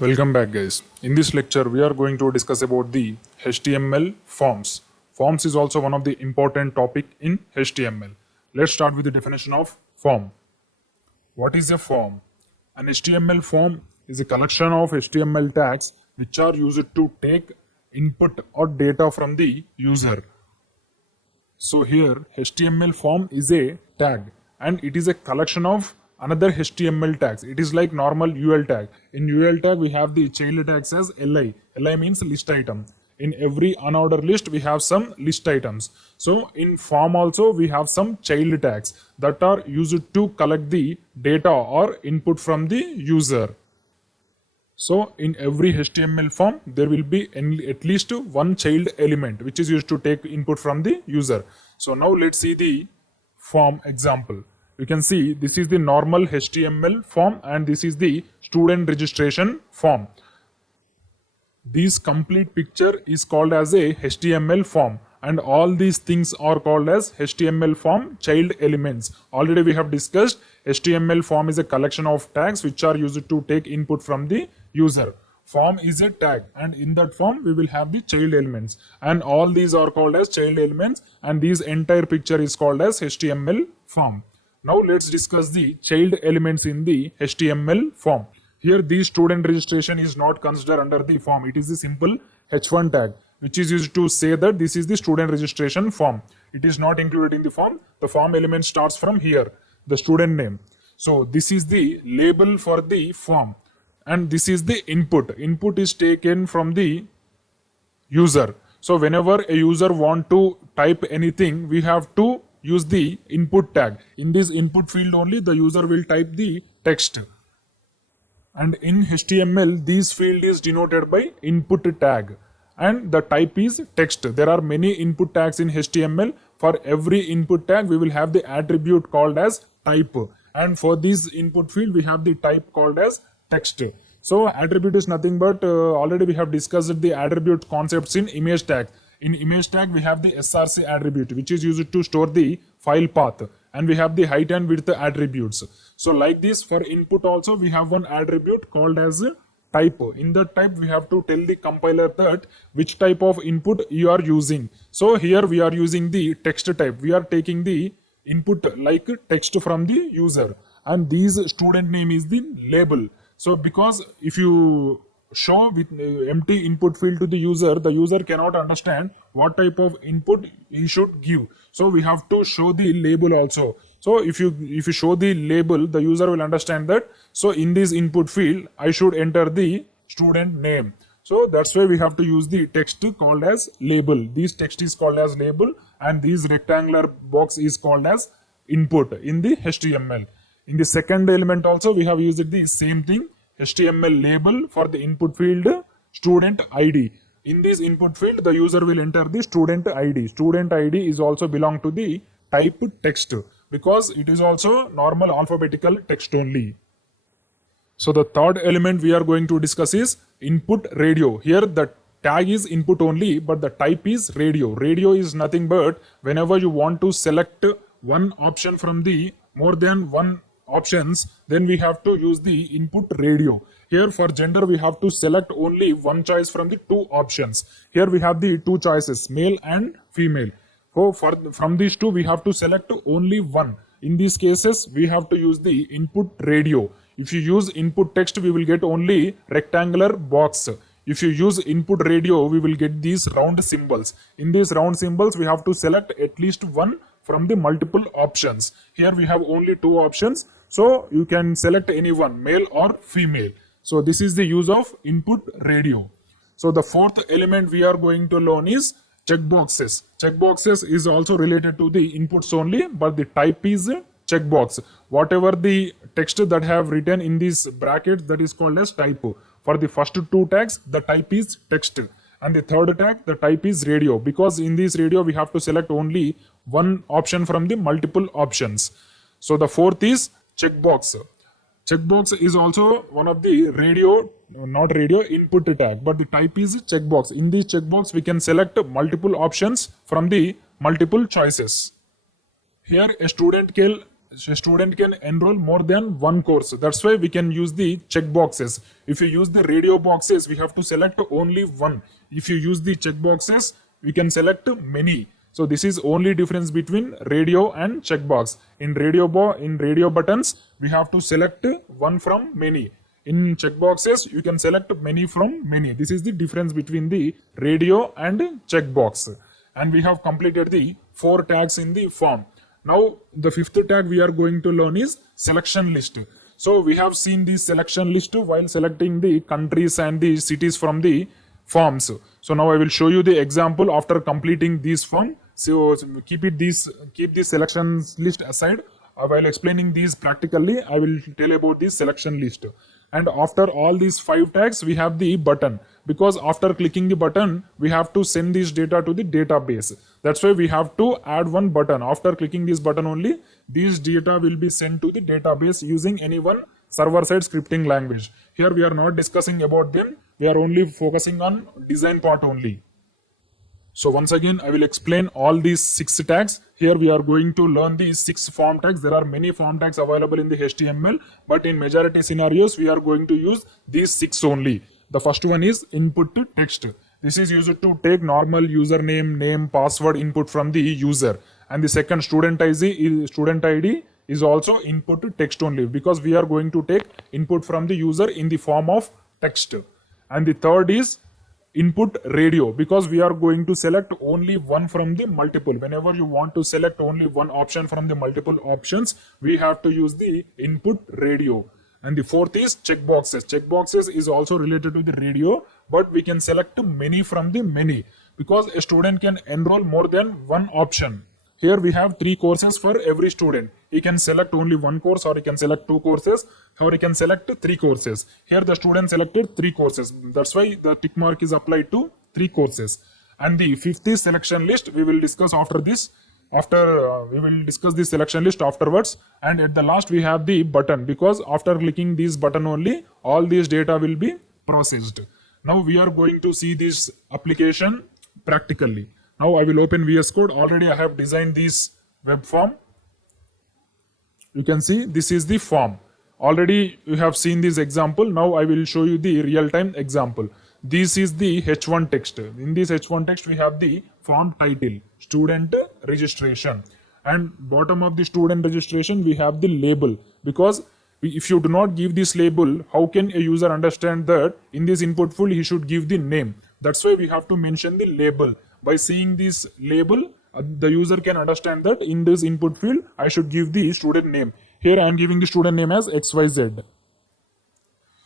Welcome back, guys. In this lecture we are going to discuss about the HTML forms. Forms is also one of the important topic in HTML. Let's start with the definition of form. What is a form? An HTML form is a collection of HTML tags which are used to take input or data from the user. So here HTML form is a tag and it is a collection of another HTML tags. It is like normal UL tag. In UL tag we have the child tags as li. Li means list item. In every unordered list we have some list items. So in form also we have some child tags that are used to collect the data or input from the user. So in every HTML form there will be at least one child element which is used to take input from the user. So now let's see the form example. You can see this is the normal HTML form and this is the student registration form. This complete picture is called as a HTML form and all these things are called as HTML form child elements. Already we have discussed HTML form is a collection of tags which are used to take input from the user. Form is a tag and in that form we will have the child elements and all these are called as child elements and this entire picture is called as HTML form. Now let's discuss the child elements in the HTML form. Here the student registration is not considered under the form. It is the simple h1 tag which is used to say that this is the student registration form. It is not included in the form. The form element starts from here, the student name. So this is the label for the form and this is the input. Input is taken from the user. So whenever a user want to type anything, we have to use the input tag. In this input field only the user will type the text. And in HTML this field is denoted by input tag and the type is text. There are many input tags in HTML. For every input tag we will have the attribute called as type and for this input field we have the type called as text. So attribute is nothing but already we have discussed the attribute concepts in image tag. In image tag we have the src attribute which is used to store the file path and we have the height and width attributes. So like this for input also we have one attribute called as type. In that type we have to tell the compiler that which type of input you are using. So here we are using the text type. We are taking the input like text from the user and this student name is the label. So because if you show with empty input field to the user cannot understand what type of input he should give. So we have to show the label also. So if you show the label, the user will understand that. So in this input field, I should enter the student name. So that's why we have to use the text called as label. This text is called as label and this rectangular box is called as input in the HTML. In the second element also we have used the same thing. HTML label for the input field student ID. In this input field the user will enter the student ID. Student ID is also belong to the type text because it is also normal alphabetical text only. So the third element we are going to discuss is input radio. Here the tag is input only but the type is radio. Radio is nothing but whenever you want to select one option from the more than one options, then we have to use the input radio. Here for gender we have to select only one choice from the two options. Here we have the two choices, male and female. So from these two we have to select only one. In these cases we have to use the input radio. If you use input text we will get only rectangular box. If you use input radio we will get these round symbols. In these round symbols we have to select at least one from the multiple options. Here we have only two options. So you can select any one, male or female. So this is the use of input radio. So the fourth element we are going to learn is checkboxes. Checkboxes is also related to the inputs only, but the type is checkbox. Whatever the text that have written in these brackets, that is called as type. For the first two tags, the type is text. And the third tag, the type is radio. Because in this radio, we have to select only one option from the multiple options. So the fourth is checkbox. Checkbox is also one of the not radio input tag, but the type is checkbox. In this checkbox, we can select multiple options from the multiple choices. Here a student a student can enroll more than one course. That's why we can use the check boxes. If you use the radio boxes, we have to select only one. If you use the check boxes, we can select many. So this is only difference between radio and checkbox. In radio buttons, we have to select one from many. In checkboxes, you can select many from many. This is the difference between the radio and checkbox. And we have completed the 4 tags in the form. Now the 5th tag we are going to learn is selection list. So we have seen the selection list while selecting the countries and the cities from the forms. So now I will show you the example after completing this form. So keep this selection list aside. While explaining these practically, I will tell about this selection list. And after all these 5 tags, we have the button, because after clicking the button, we have to send this data to the database. That's why we have to add one button. After clicking this button only, this data will be sent to the database using any one server-side scripting language. Here we are not discussing about them. We are only focusing on design part only. So once again, I will explain all these 6 tags. Here we are going to learn these 6 form tags. There are many form tags available in the HTML, but in majority scenarios, we are going to use these 6 only. The first one is input to text. This is used to take normal username, name, password input from the user. And the second student ID is also input to text only, because we are going to take input from the user in the form of text. And the third is input radio, because we are going to select only one from the multiple. Whenever you want to select only one option from the multiple options, we have to use the input radio. And the fourth is checkboxes. Checkboxes is also related to the radio, but we can select many from the many, because a student can enroll more than one option. Here we have 3 courses for every student. He can select only one course, or he can select 2 courses, or he can select 3 courses. Here the student selected 3 courses. That's why the tick mark is applied to 3 courses. And the 5th is selection list. We will discuss after this. We will discuss the selection list afterwards. And at the last we have the button, because after clicking this button only, all these data will be processed. Now we are going to see this application practically. Now I will open VS Code. Already I have designed this web form. You can see this is the form. Already you have seen this example. Now I will show you the real-time example. This is the H1 text. In this H1 text we have the form title, student registration. And bottom of the student registration we have the label, because if you do not give this label, how can a user understand that in this input field he should give the name? That's why we have to mention the label. By seeing this label, the user can understand that in this input field, I should give the student name. Here I am giving the student name as XYZ.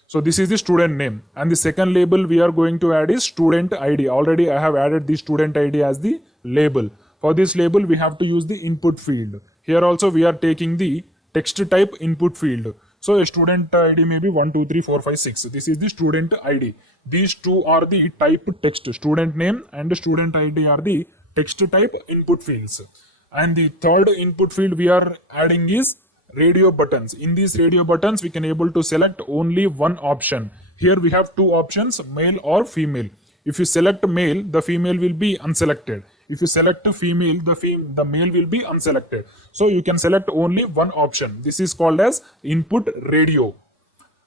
So this is the student name. And the second label we are going to add is student ID. Already I have added the student ID as the label. For this label, we have to use the input field. Here also we are taking the text type input field. So a student ID may be 1, 2, 3, 4, 5, 6. This is the student ID. These two are the type text. Student name and student ID are the text type input fields. And the third input field we are adding is radio buttons. In these radio buttons, we can able to select only one option. Here we have 2 options, male or female. If you select male, the female will be unselected. If you select female, the male will be unselected. So you can select only one option. This is called as input radio.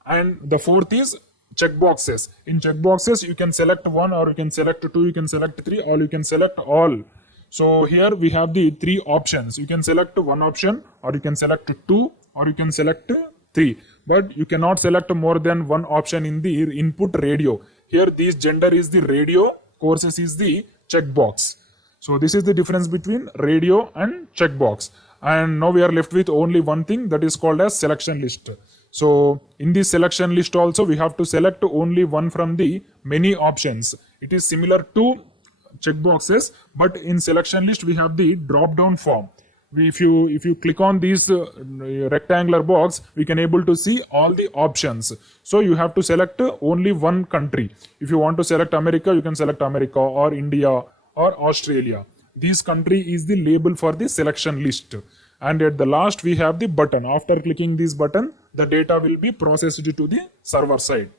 And the fourth is checkboxes. In checkboxes, you can select 1, or you can select 2, you can select 3, or you can select all. So here we have the 3 options. You can select 1 option, or you can select 2, or you can select 3. But you cannot select more than 1 option in the input radio. Here this gender is the radio, courses is the checkbox. So this is the difference between radio and checkbox. And now we are left with only one thing, that is called as selection list. So in this selection list also we have to select only one from the many options. It is similar to checkboxes, but in selection list we have the drop down form. If you click on this rectangular box, we can able to see all the options. So you have to select only one country. If you want to select America, you can select America, or India, or Australia. This country is the label for the selection list. And at the last we have the button. After clicking this button, the data will be processed to the server side.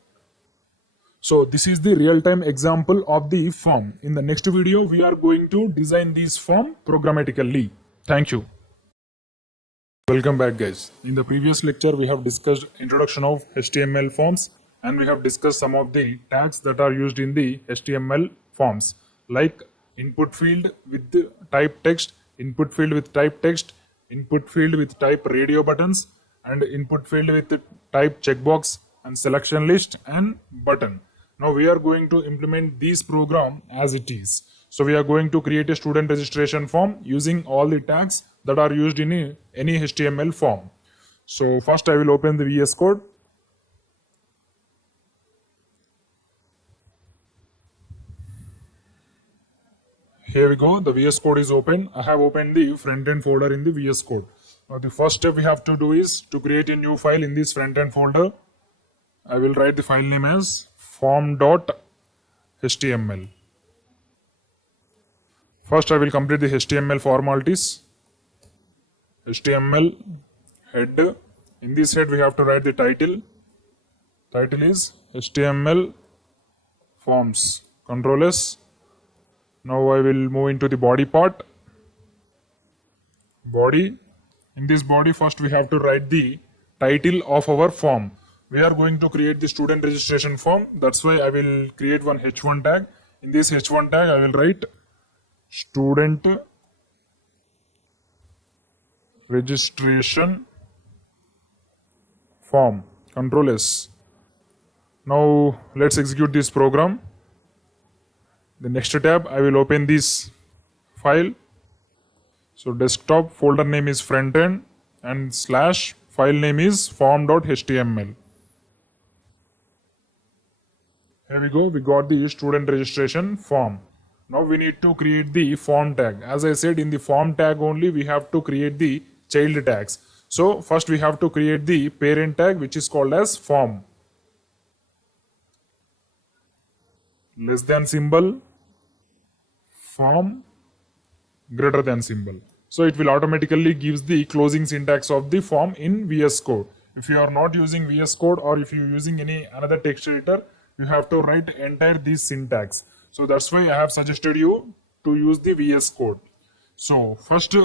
So this is the real-time example of the form. In the next video, we are going to design this form programmatically. Thank you. Welcome back, guys. In the previous lecture we have discussed introduction of HTML forms, and we have discussed some of the tags that are used in the HTML forms, like input field with the type text, input field with type text, input field with type radio buttons, and input field with the type checkbox and selection list and button. Now we are going to implement this program as it is. So we are going to create a student registration form using all the tags that are used in any HTML form. So first I will open the VS Code. Here we go, the VS Code is open. I have opened the front-end folder in the VS Code. Now the first step we have to do is to create a new file in this front-end folder. I will write the file name as form.html. First I will complete the HTML formalities. HTML head. In this head we have to write the title. Title is HTML forms. Control S. Now I will move into the body part. Body. In this body first we have to write the title of our form. We are going to create the student registration form. That's why I will create one h1 tag. In this h1 tag I will write student registration form. Control S. Now let's execute this program. The next tab I will open this file. So desktop folder name is frontend and slash file name is form.html. Here we go, we got the student registration form. Now we need to create the form tag. As I said, in the form tag only we have to create the child tags. So first we have to create the parent tag, which is called as form. Less than symbol, form, greater than symbol. So it will automatically gives the closing syntax of the form in VS Code. If you are not using VS Code, or if you are using any another text editor, you have to write entire this syntax. So that's why I have suggested you to use the VS Code. So first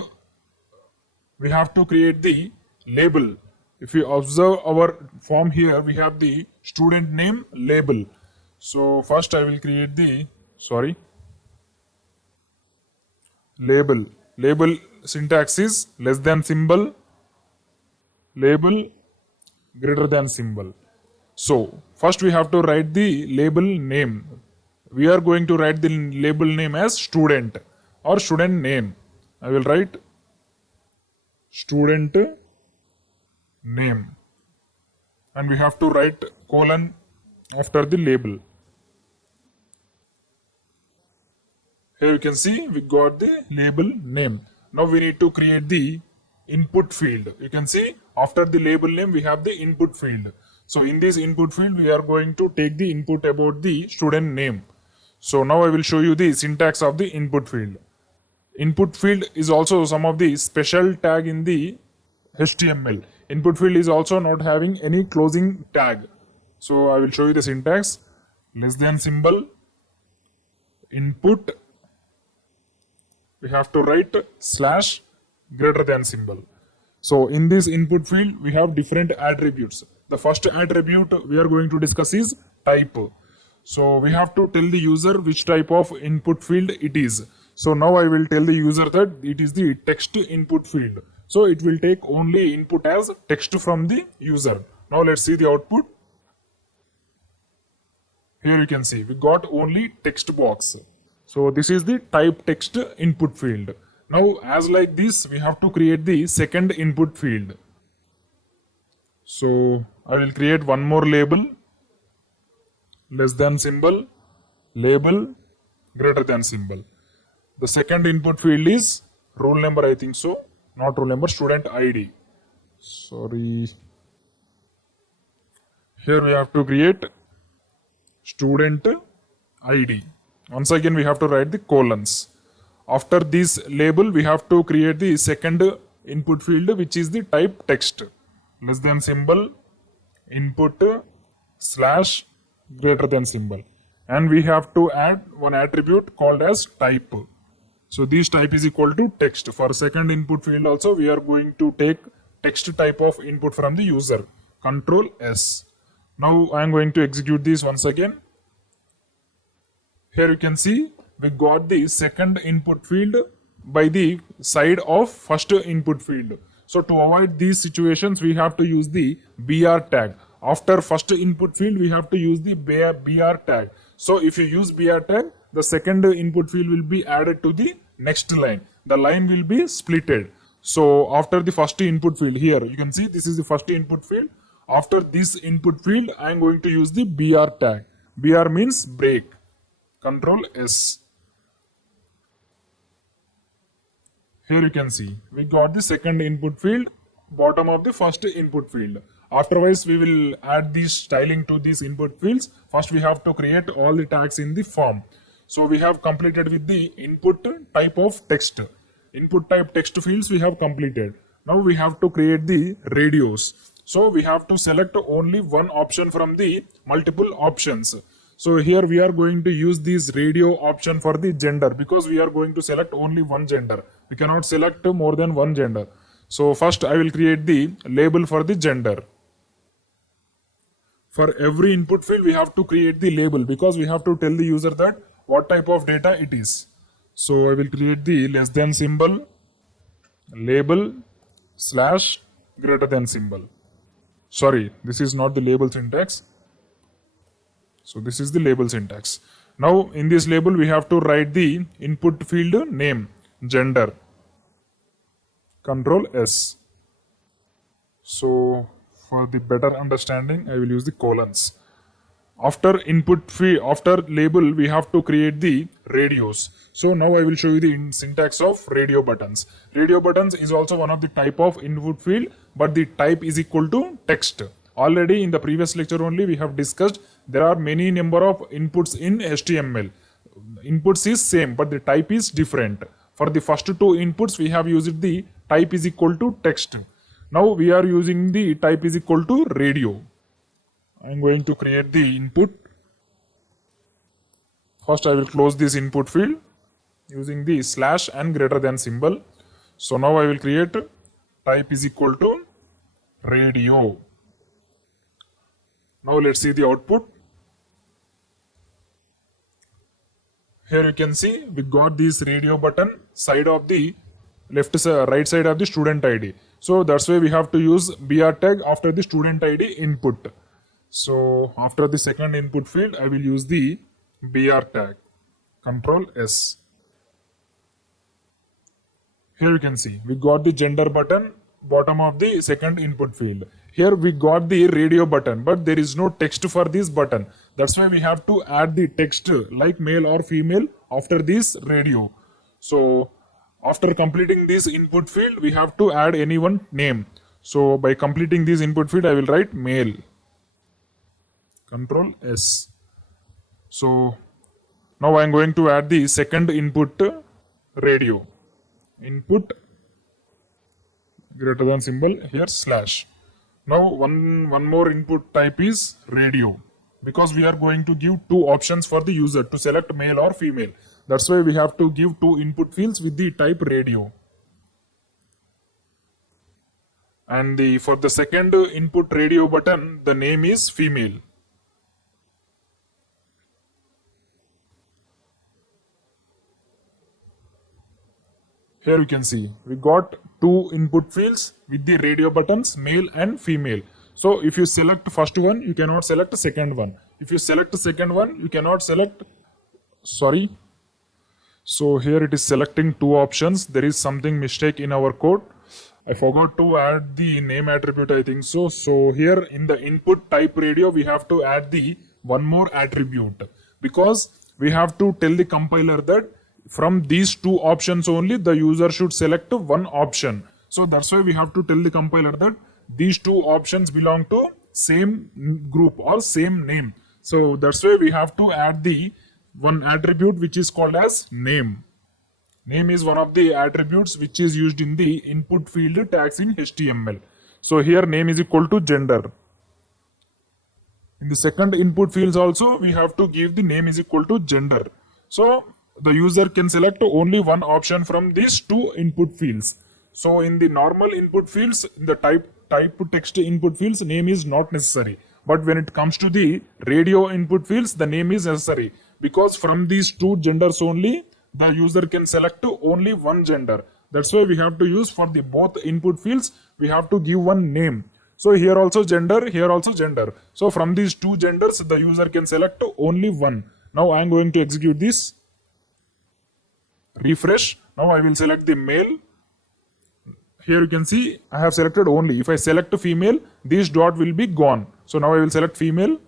we have to create the label. If you observe our form here, we have the student name label. So first I will create the label. Label syntax is less than symbol, label, greater than symbol. So first we have to write the label name. We are going to write the label name as student or student name. I will write student name, and we have to write colon after the label. Here you can see we got the label name. Now we need to create the input field. You can see after the label name we have the input field. So in this input field we are going to take the input about the student name. So now I will show you the syntax of the input field. Input field is also some of the special tag in the HTML. Input field is also not having any closing tag. So I will show you the syntax. Less than symbol, input, we have to write slash greater than symbol. So in this input field we have different attributes. The first attribute we are going to discuss is type. So we have to tell the user which type of input field it is. So now I will tell the user that it is the text input field. So it will take only input as text from the user. Now let's see the output. Here you can see we got only text box. So this is the type text input field. Now as like this we have to create the second input field. So I will create one more label. Less than symbol, label, greater than symbol. The second input field is roll number, I think so. Not roll number, student ID. Sorry. Here we have to create student ID. Once again we have to write the colons. After this label we have to create the second input field, which is the type text. Less than symbol, input, slash, greater than symbol, and we have to add one attribute called as type. So this type is equal to text. For second input field also we are going to take text type of input from the user. Control S. Now I am going to execute this once again. Here you can see we got the second input field by the side of first input field. So to avoid these situations, we have to use the BR tag. After first input field, we have to use the BR tag. So if you use BR tag, the second input field will be added to the next line. The line will be splitted. So after the first input field, here you can see this is the first input field. After this input field, I am going to use the BR tag. BR means break. Control S. Here you can see we got the second input field bottom of the first input field. Afterwards, we will add the styling to these input fields. First, we have to create all the tags in the form. So we have completed with the input type of text. Input type text fields we have completed. Now we have to create the radios. So we have to select only one option from the multiple options. So here we are going to use this radio option for the gender because we are going to select only one gender. We cannot select more than one gender. So first I will create the label for the gender. For every input field we have to create the label because we have to tell the user that what type of data it is. So I will create the less than symbol, label, slash, greater than symbol. Sorry, this is not the label syntax. So this is the label syntax. Now in this label we have to write the input field name, gender. Control S. So for the better understanding, I will use the colons. After input field, after label, we have to create the radios. So now I will show you the syntax of radio buttons. Radio buttons is also one of the type of input field, but the type is equal to text. Already in the previous lecture only we have discussed there are many number of inputs in HTML. Inputs is same, but the type is different. For the first two inputs, we have used the type is equal to text. Now we are using the type is equal to radio. I am going to create the input. First I will close this input field using the slash and greater than symbol. So now I will create type is equal to radio. Now let's see the output. Here you can see we got this radio button side of the right side of the student ID. So that's why we have to use BR tag after the student ID input. So after the second input field, I will use the BR tag. Control S. Here you can see we got the gender button bottom of the second input field. Here we got the radio button, but there is no text for this button. That's why we have to add the text like male or female after this radio. So after completing this input field, we have to add any one name. So by completing this input field, I will write male. Control S. So now I am going to add the second input radio. Input greater than symbol, here slash. Now one more input type is radio because we are going to give two options for the user to select male or female. That's why we have to give two input fields with the type radio. And for the second input radio button, the name is female. Here you can see we got two input fields with the radio buttons male and female. So if you select first one, you cannot select the second one. If you select the second one, you cannot select, sorry. So here it is selecting two options. There is something mistake in our code. I forgot to add the name attribute, I think so. So here in the input type radio, we have to add the one more attribute because we have to tell the compiler that from these two options only the user should select one option. So that's why we have to tell the compiler that these two options belong to same group or same name. So that's why we have to add the one attribute which is called as name. Name is one of the attributes which is used in the input field tags in HTML. So here name is equal to gender. In the second input fields also we have to give the name is equal to gender. So the user can select only one option from these two input fields. So in the normal input fields, in the type text input fields, name is not necessary. But when it comes to the radio input fields, the name is necessary, because from these two genders only, the user can select only one gender. That's why we have to use for the both input fields, we have to give one name. So here also gender, here also gender. So from these two genders, the user can select only one. Now I am going to execute this. Refresh. Now I will select the male. Here you can see I have selected only. If I select female, this dot will be gone. So now I will select female.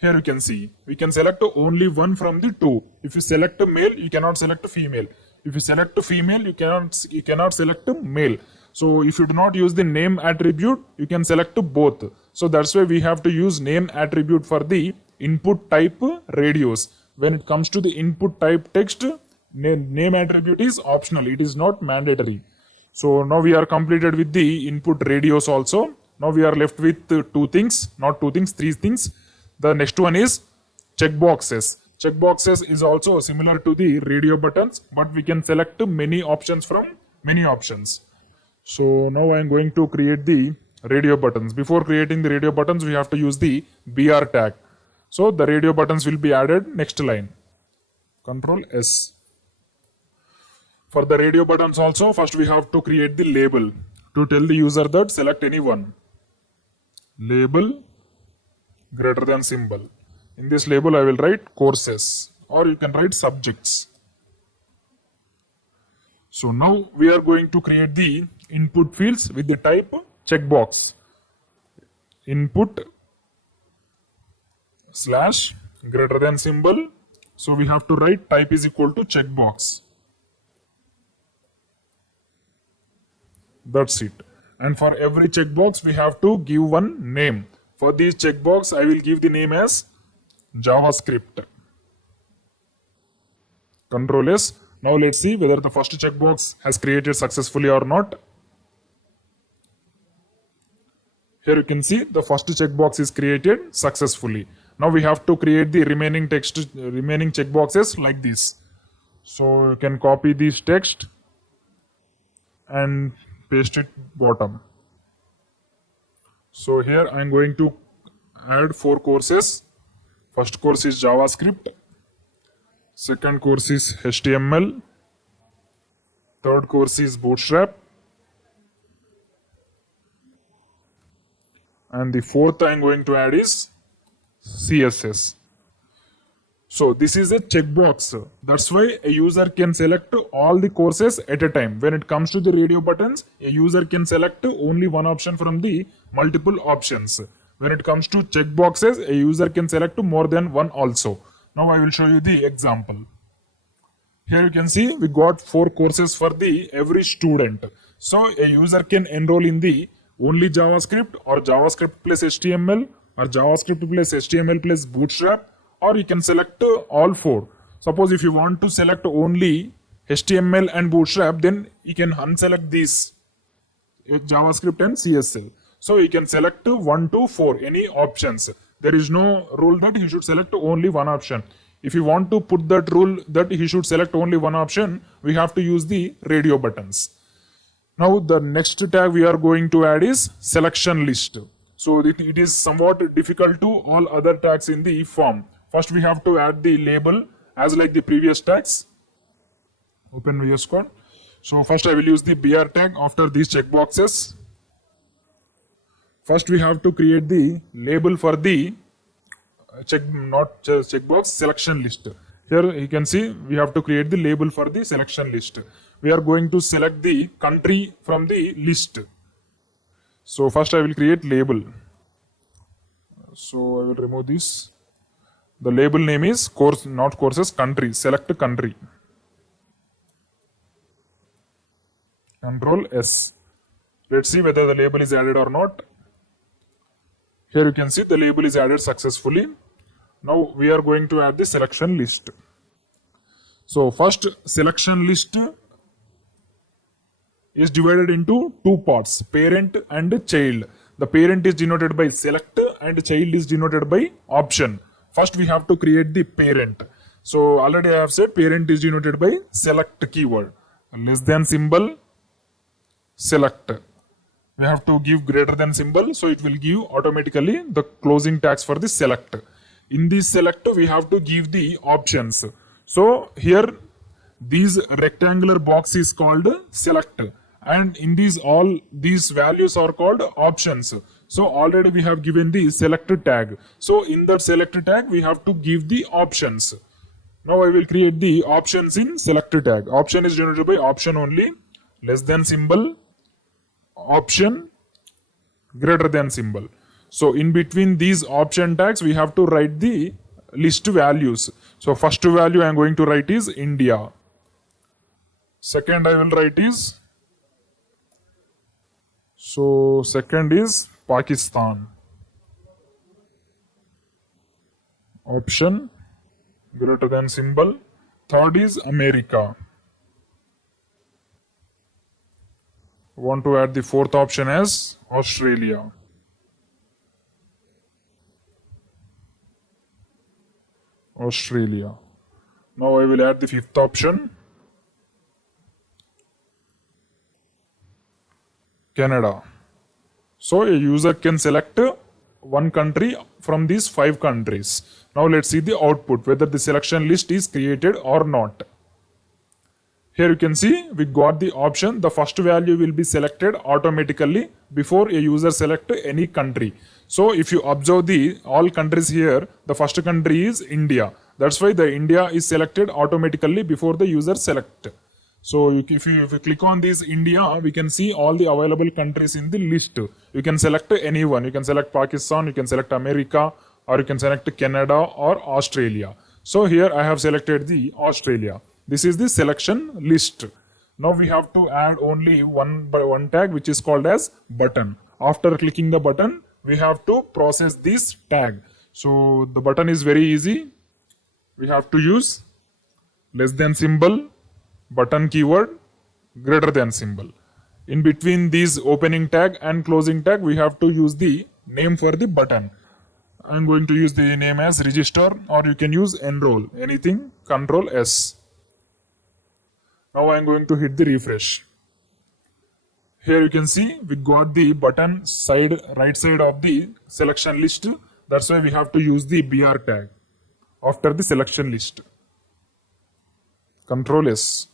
Here you can see we can select only one from the two. If you select a male, you cannot select a female. If you select a female, you cannot select a male. So if you do not use the name attribute, you can select both. So that's why we have to use name attribute for the input type radios. When it comes to the input type text, name attribute is optional. It is not mandatory. So now we are completed with the input radios also. Now we are left with three things. The next one is checkboxes. Checkboxes is also similar to the radio buttons, but we can select many options from many options. So now I am going to create the radio buttons. Before creating the radio buttons, we have to use the BR tag. So the radio buttons will be added next line. Control S. For the radio buttons also, first we have to create the label to tell the user that select any one. Label greater than symbol. In this label I will write courses, or you can write subjects. So now we are going to create the input fields with the type checkbox. Input slash greater than symbol. So we have to write type is equal to checkbox. That's it. And for every checkbox, we have to give one name. For this checkbox, I will give the name as JavaScript. Control S. Now let's see whether the first checkbox has created successfully or not. Here you can see the first checkbox is created successfully. Now we have to create the remaining checkboxes like this. So you can copy this text and paste it bottom. So here I am going to add 4 courses. First course is JavaScript. Second course is HTML. Third course is Bootstrap. And the fourth I am going to add is CSS. So this is a checkbox. That's why a user can select all the courses at a time. When it comes to the radio buttons, a user can select only one option from the multiple options. When it comes to checkboxes, a user can select more than one also. Now I will show you the example. Here you can see we got 4 courses for the every student. So a user can enroll in the only JavaScript, or JavaScript plus HTML, or JavaScript plus HTML plus Bootstrap, or you can select all 4. Suppose if you want to select only HTML and Bootstrap, then you can unselect these JavaScript and CSS. So you can select 1 to 4 any options. There is no rule that he should select only one option. If you want to put that rule that he should select only one option, we have to use the radio buttons. Now the next tag we are going to add is selection list. So it is somewhat difficult to all other tags in the form. First we have to add the label as like the previous tags. Open VS Code. So first I will use the BR tag after these checkboxes. First we have to create the label for the checkbox selection list. Here you can see we have to create the label for the selection list. We are going to select the country from the list. So first I will create label. So I will remove this. The label name is course, not courses, country. Select country. Control S. Let's see whether the label is added or not. Here you can see the label is added successfully. Now we are going to add the selection list. So first selection list is divided into 2 parts, parent and child. The parent is denoted by select and child is denoted by option. First we have to create the parent. So already I have said parent is denoted by select keyword. Less than symbol, select. We have to give greater than symbol, so it will give automatically the closing tags for the select. In this select, we have to give the options. So here, these rectangular box is called select, and in these all these values are called options. So already we have given the select tag. So in that select tag, we have to give the options. Now I will create the options in select tag. Option is generated by option only, less than symbol, option, greater than symbol. So in between these option tags, we have to write the list values. So first value I am going to write is India. Second I will write is, so second is Pakistan. Option, greater than symbol. Third is America. Want to add the fourth option as Australia. Australia. Now I will add the fifth option, Canada. So a user can select one country from these 5 countries. Now let's see the output, whether the selection list is created or not. Here you can see we got the option. The first value will be selected automatically before a user select any country. So if you observe the all countries here, the first country is India. That's why the India is selected automatically before the user select. So if you click on this India, we can see all the available countries in the list. You can select anyone. You can select Pakistan, you can select America, or you can select Canada or Australia. So here I have selected the Australia. This is the selection list. Now we have to add only one tag, which is called as button. After clicking the button, we have to process this tag. So the button is very easy. We have to use less than symbol, button keyword, greater than symbol. In between these opening tag and closing tag, we have to use the name for the button. I am going to use the name as register, or you can use enroll, anything, Control S. Now I am going to hit the refresh. Here you can see we got the button side, right side of the selection list. That's why we have to use the BR tag after the selection list. Control S.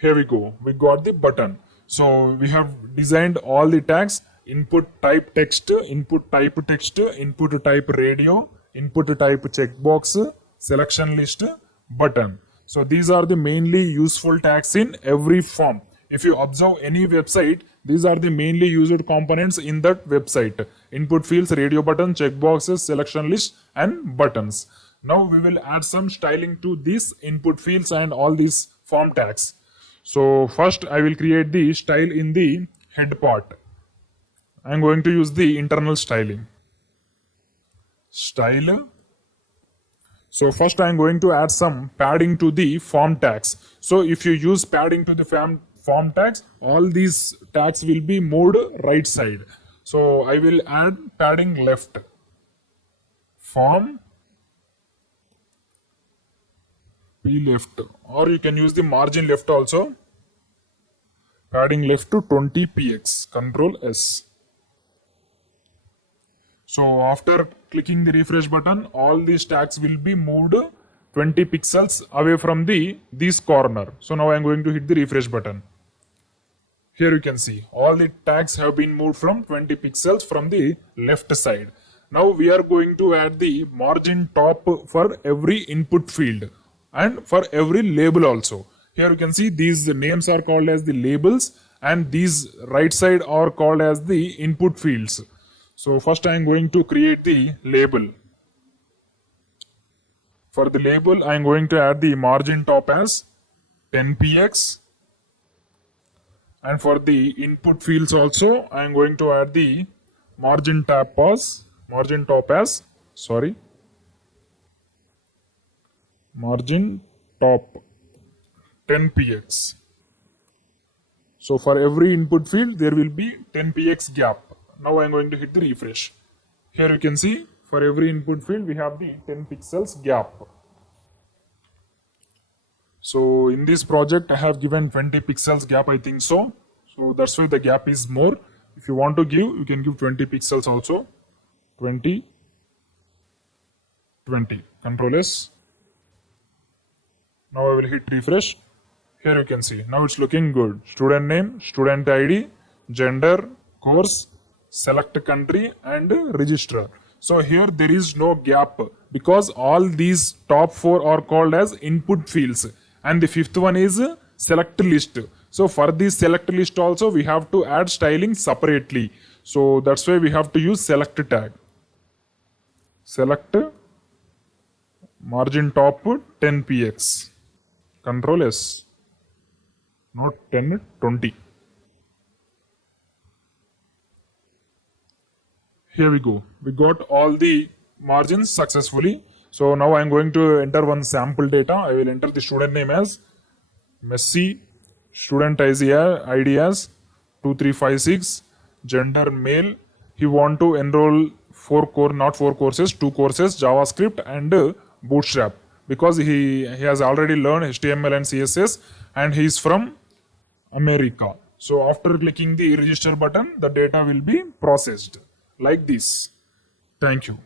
Here we go. We got the button. So we have designed all the tags: input type text, input type text, input type radio, input type checkbox, selection list, button. So these are the mainly useful tags in every form. If you observe any website, these are the mainly used components in that website: input fields, radio button, checkboxes, selection list, and buttons. Now we will add some styling to these input fields and all these form tags. So first I will create the style in the head part. I am going to use the internal styling. Style. So first I am going to add some padding to the form tags. So if you use padding to the form tags, all these tags will be moved right side. So I will add padding left. Form P left, or you can use the margin left also. Padding left to 20 px. Control S. So after clicking the refresh button, all these tags will be moved 20 pixels away from this corner. So now I am going to hit the refresh button. Here you can see all the tags have been moved from 20 pixels from the left side. Now we are going to add the margin top for every input field and for every label also. Here you can see these names are called as the labels, and these right side are called as the input fields. So first I am going to create the label. For the label, I am going to add the margin top as 10 px. And for the input fields also, I am going to add the margin top as margin top 10 px. So for every input field, there will be 10 px gap. Now I am going to hit the refresh. Here you can see for every input field we have the 10 pixels gap. So in this project, I have given 20 pixels gap, I think so. So that's why the gap is more. If you want to give, you can give 20 pixels also. 20, 20. Control S. Now I will hit refresh. Here you can see. Now it's looking good. Student name, student ID, gender, course, select country, and registrar. So here there is no gap because all these top four are called as input fields, and the fifth one is select list. So for this select list also we have to add styling separately. So that's why we have to use select tag. Select margin top 10 px. Control S. Not 10, 20. Here we go. We got all the margins successfully. So now I am going to enter one sample data. I will enter the student name as Messi, student ID as 2356, gender male. He want to enroll not four courses, 2 courses, JavaScript and Bootstrap, because he has already learned HTML and CSS and he is from America. So after clicking the register button, the data will be processed like this. Thank you.